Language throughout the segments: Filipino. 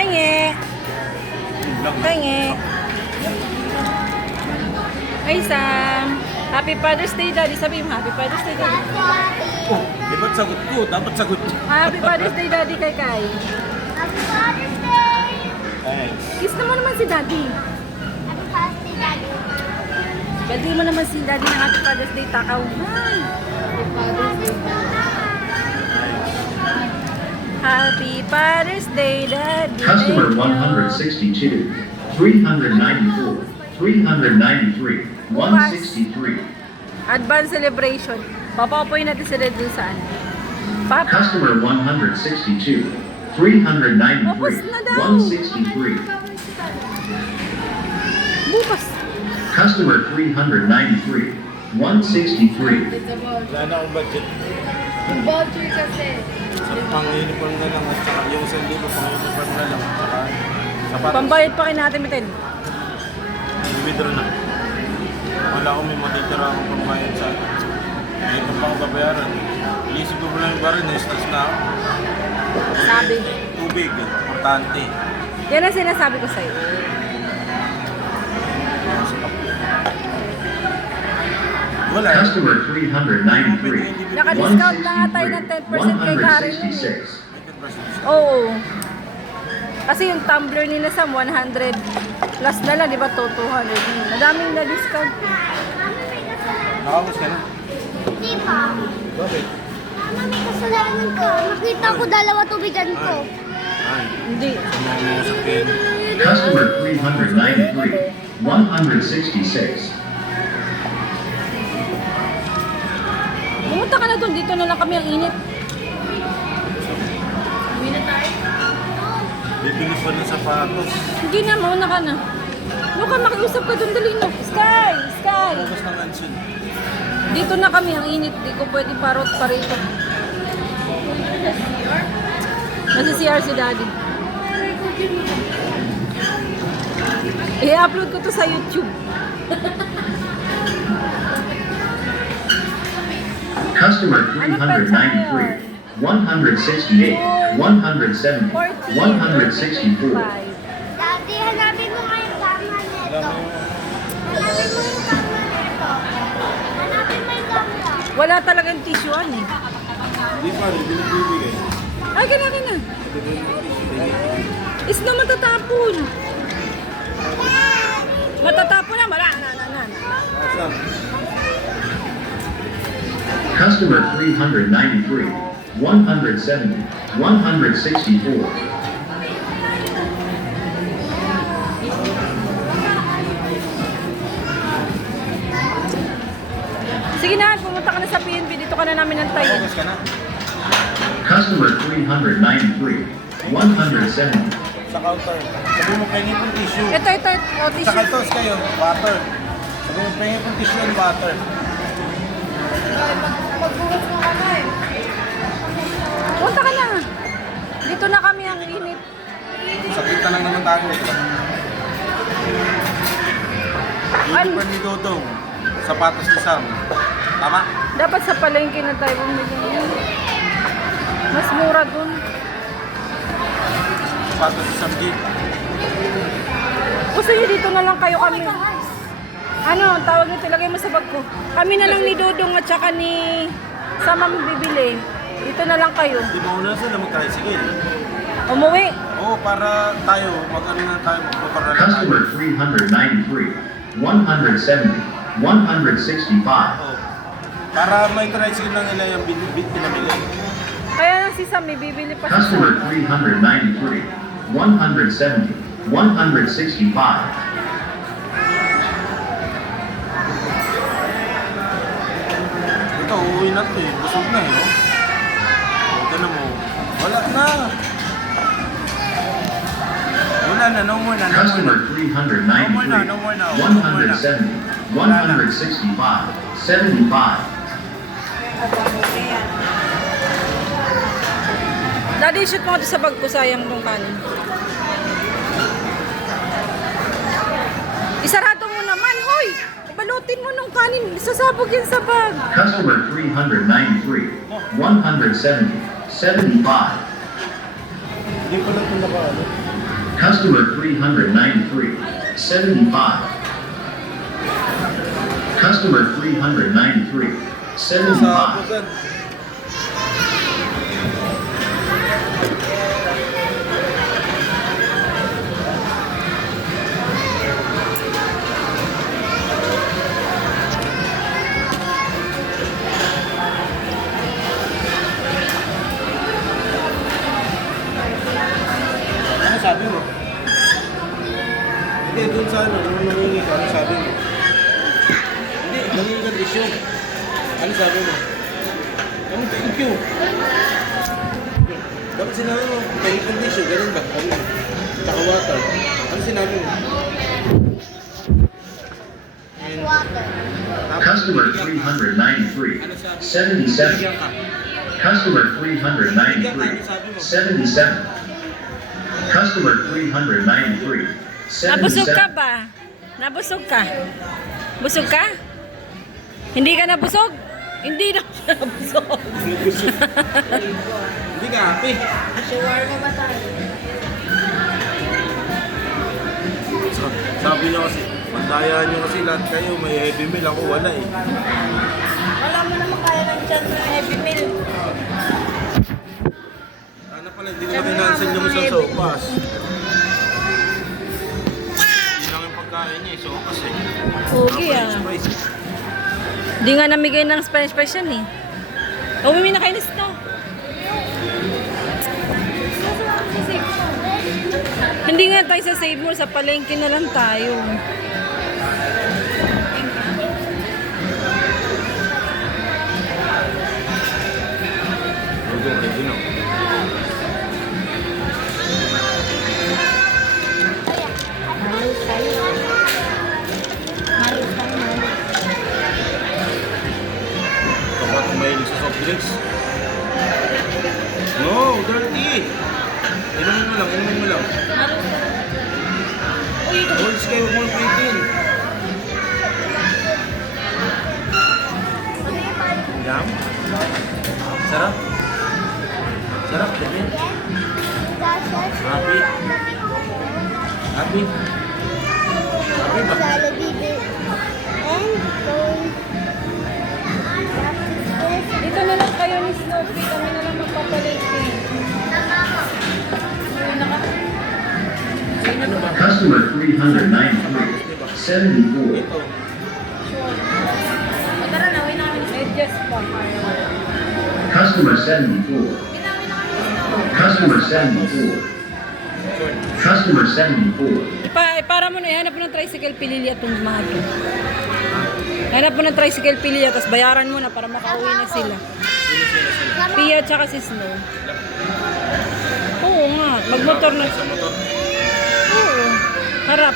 Pahingi. Pahingi. Ay, Sam. Happy Father's Day, Daddy. Sabi mo, Happy Father's Day, Daddy. Oh, dapat sagot ko. Dapat sagot ko. Happy Father's Day, Daddy, kay Kai. Happy Father's Day! Thanks. Kiss mo naman si Daddy. Happy Father's Day, Daddy. Daddy mo naman si Daddy ng Happy Father's Day, takaw. Hi. Happy Father's Day, Daddy. Customer Thank you. 162, 394, 393, 163. Advance celebration. Papapoy natin sila dun saan. Papa. Customer 162, 393, Tapos na daw. 163. Bukas. Customer 393, 163. Wala na akong budget. Voucher kasi. Sa pang-uniform na lang at saka yung 1,000 pang-uniform na lang at saka sapatos. Pambayad pa kay natin, Miten. Withdraw na. Wala akong may matitira akong pambayad sa akin. Ngayon pa ako babayaran. Iisip ko lang yung barin, stress na ako. Sabi. Tubig, importante. Yan ang sinasabi ko sa'yo. Wala. Customer 393, Naka-discount na nga tayo ng 10% kay Karen. 166. Oo. Kasi yung tumbler nila sa 100 plus na lang, di ba? To 200. Madaming na-discount. Nakakos ka na. Hindi pa. Bakit? Mama, may kasalanan ka. Nakita ko dalawa tubigan ko. Ay, Hindi. sumumusap kayo. Customer 393, 166. Pumunta ka na doon. Dito na lang kami ang init. Bibili pa ng sapatos. Hindi na, mauna ka na. Luka, makiusap ka doon. Dali, no. Sky! Sky! Focus ng lansin. Dito na kami ang init. Di ko pwede parot pa rito. Nasa CR si Daddy. I-upload ko to sa YouTube. Customer 393, 168, 170, 164. Daddy, hanapin mo nga yung gama nito. Hanapin mo yung gama nito. Hanapin mo yung gama. Wala talagang tissuean eh. Hindi pa rin, binibigay. Ay, ka na. Is na matatapon. Matatapon na. Wala. Na. Asan? Customer 393, 170, 164. Sige na, pumunta ka na sa PNP. Dito ka na namin antayin. Focus ka na. Customer 393, 170. Sa counter. Sabi mo, pengi pong tissue. Ito. O, Sa tissue. kaltos kayo, water. Sabi mo, pengi pong tissue and water. Magbuhos mo ka na eh. Punta ka na. Dito na kami ang init. Sakit na lang naman tayo. Ano? Uniform ni Dodong. Sapatos ni Sam. Tama? Dapat sa palengke na tayo bumili. Mas mura dun. Sapatos ni Sam Gate. Gusto niyo dito na lang kayo kami. Ano, ang tawag nito, lagay mo sa bag ko. Kami na lang ni Dodong at saka ni Sama bibili. Dito na lang kayo. Di ba una sila mag-tricycle? Umuwi. Oo, para tayo, mag-ano na tayo, magpaparala tayo. Customer 393, 170, 165. Oo. Para may tricycle na nila yung pinamili. Kaya lang si Sam, may bibili pa si Sam. Customer 393, 170, 165. Ito, uuwi na ito eh. Busog na eh. Oh. Tignan mo. Wala na. Wala na, no more na, no more na. Customer 393, No more na. 170, 165, 75. Daddy, shoot mo ito sa bag ko, sayang tong kanin. Isarado mo naman, hoy! Balutin mo nung kanin, sasabog yan sa bag. Customer 393, 170, 75. Hindi pa lang ito naka-ano. Customer 393, 75. Customer 393, 75. Ano sabi mo? Hindi, dun sa ano, nung nangingi ka, ano sabi mo? Hindi, nangingi ka issue. Ano sabi mo? Ano, thank you. Bakit sinabi mo? Thank you, issue, ganun ba? Ano? Tsaka water. Ano sinabi mo? Water. Customer 393, 77. Customer 393, 77. Customer 393, Nabusog ka 77. ba? Nabusog ka? Busog ka? Hindi ka nabusog? Hindi na siya nabusog. Hindi ka happy. Shawarma ba tayo? Sabi niya kasi, mandayaan niyo kasi lahat kayo, may heavy meal, ako wala eh. Wala mo naman kaya ng chance ng heavy meal. Sana pala, hindi nila kinansel yung isang sopas. Hindi lang yung pagkain niya, sopas eh. Okay ah. Spice. Hindi nga namigay ng Spanish fries yan eh. Umimi na kainis to. Hindi nga tayo sa Save More, sa palengke na lang tayo. Ready na. Kapag mahilig sa soft drinks. No, dirty. Inumin mo lang, inumin mo lang. Balls kayo, huwag mong pitin. Yum. Sarap. Sarap, diba? Happy. Happy. Happy ba? Dito na lang kayo ni Snoopy, kami na lang magpapalengke. Customer 393, 74. Ito. Tara na, uwi namin. Medyas pa. Customer 74. Customer 74. Customer 74. Para mo na, ihanap mo ng tricycle pililya itong mga to. Hanap mo ng tricycle pililya, tapos bayaran mo na para makauwi na sila. Pia tsaka si Snow. Oo nga, magmotor na. Sa motor. Oo, harap.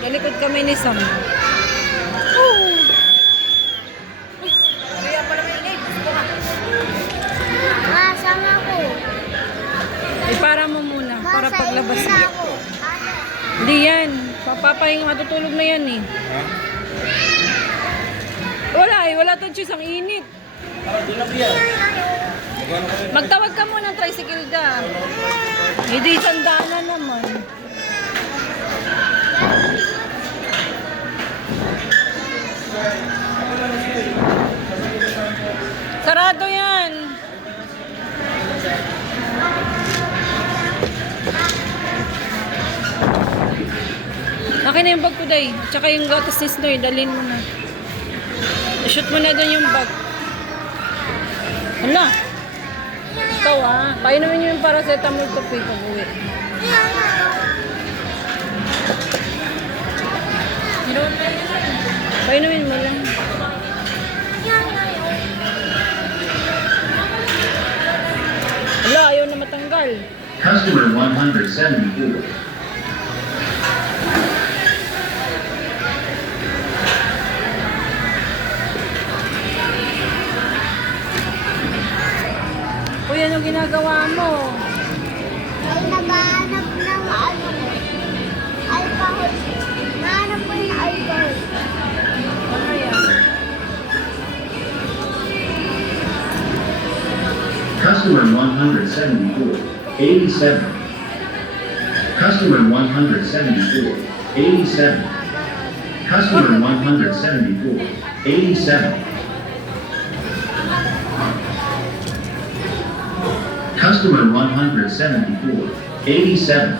Galikod kami ni Sam. Oo. Kaya pala may ingay. Gusto ka. Sama ko. Para mo muna, para paglabas mo. ako. Hindi yan. Papapahinga, matutulog na yan eh. Ha? Wala eh, wala to juice, ang init. Doon na biya. Magkano kayo? Magtawag ka muna ng tricycle ka. Hindi, sandaan na naman. Sarado yan. Akin na yung bag ko, Day. Tsaka yung gatas ni Snoy, dalhin mo na. I-shoot mo na doon yung bag. Hala. Ikaw ah. Painumin nyo yung paracetamol ko pag-uwi. Painumin mo lang. Hala, ayaw na matanggal. Customer 174. Uy, anong ginagawa mo? Ay, naghahanap ng ano. Alcohol. Nahanap ko yung alcohol. Ano yan? Customer 174, 87. Customer 174, 87. Customer 174, 87. Customer 174, 87.